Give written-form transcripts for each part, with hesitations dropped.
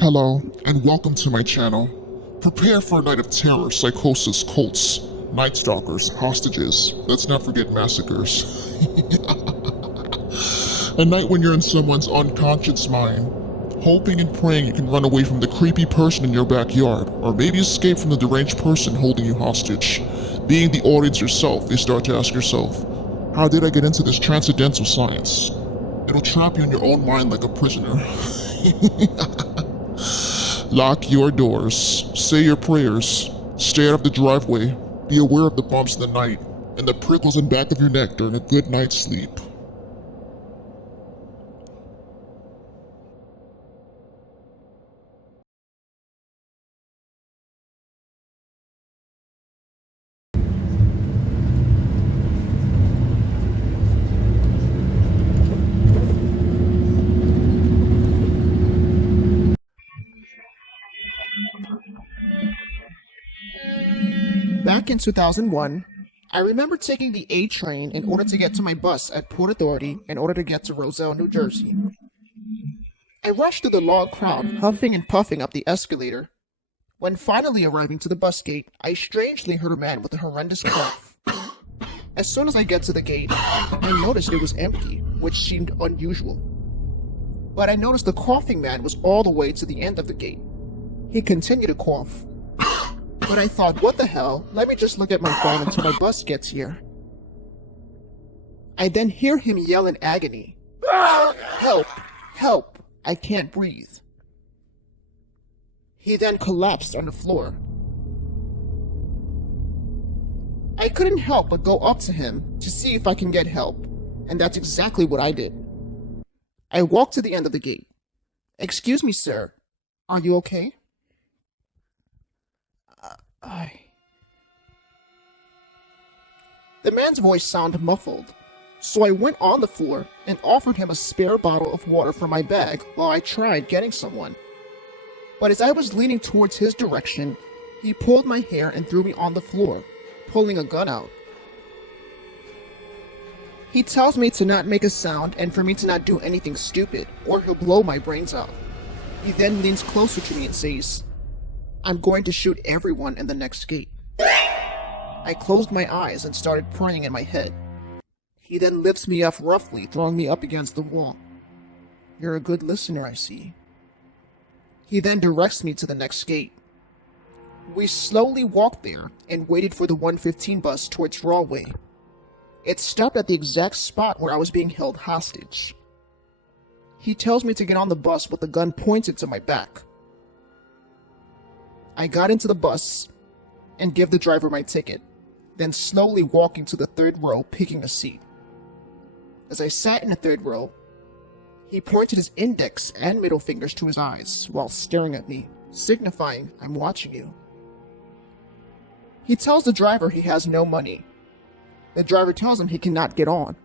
Hello, and welcome to my channel. Prepare for a night of terror, psychosis, cults, night stalkers, hostages, let's not forget massacres. A night when you're in someone's unconscious mind, hoping and praying you can run away from the creepy person in your backyard, or maybe escape from the deranged person holding you hostage. Being the audience yourself, you start to ask yourself, how did I get into this transcendental science? It'll trap you in your own mind like a prisoner. Lock your doors, say your prayers, stay out of the driveway, be aware of the bumps in the night, and the prickles in back of your neck during a good night's sleep. Back in 2001, I remember taking the A train in order to get to my bus at Port Authority in order to get to Roselle, New Jersey. I rushed through the long crowd, huffing and puffing up the escalator. When finally arriving to the bus gate, I strangely heard a man with a horrendous cough. As soon as I get to the gate, I noticed it was empty, which seemed unusual. But I noticed the coughing man was all the way to the end of the gate. He continued to cough. But I thought, what the hell, let me just look at my phone until my bus gets here. I then hear him yell in agony, "Help! Help! I can't breathe." He then collapsed on the floor. I couldn't help but go up to him to see if I can get help, and that's exactly what I did. I walked to the end of the gate. "Excuse me, sir. Are you okay?" The man's voice sounded muffled, so I went on the floor and offered him a spare bottle of water from my bag while I tried getting someone. But as I was leaning towards his direction, he pulled my hair and threw me on the floor, pulling a gun out. He tells me to not make a sound and for me to not do anything stupid, or he'll blow my brains out. He then leans closer to me and says, "I'm going to shoot everyone in the next gate." I closed my eyes and started praying in my head. He then lifts me up roughly, throwing me up against the wall. "You're a good listener, I see." He then directs me to the next gate. We slowly walked there and waited for the 115 bus towards Broadway. It stopped at the exact spot where I was being held hostage. He tells me to get on the bus with the gun pointed to my back. I got into the bus and give the driver my ticket, then slowly walking to the third row, picking a seat. As I sat in the third row, he pointed his index and middle fingers to his eyes while staring at me, signifying, "I'm watching you." He tells the driver he has no money. The driver tells him he cannot get on.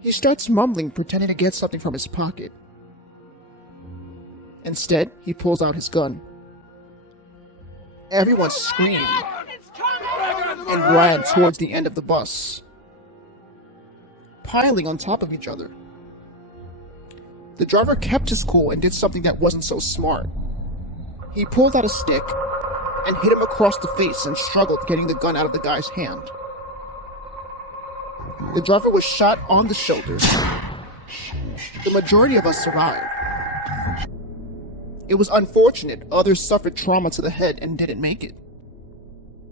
He starts mumbling, pretending to get something from his pocket. Instead, he pulls out his gun. Everyone screamed and ran towards the end of the bus, piling on top of each other. The driver kept his cool and did something that wasn't so smart. He pulled out a stick and hit him across the face and struggled getting the gun out of the guy's hand. The driver was shot on the shoulder. The majority of us survived. It was unfortunate others suffered trauma to the head and didn't make it,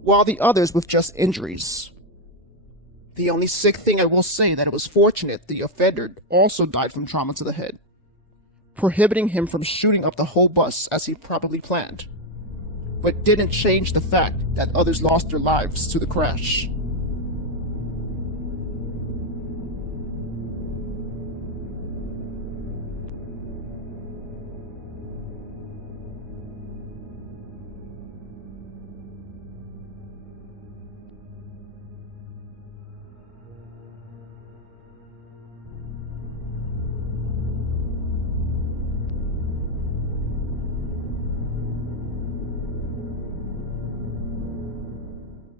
while the others with just injuries. The only sick thing I will say that it was fortunate the offender also died from trauma to the head, prohibiting him from shooting up the whole bus as he probably planned, but didn't change the fact that others lost their lives to the crash.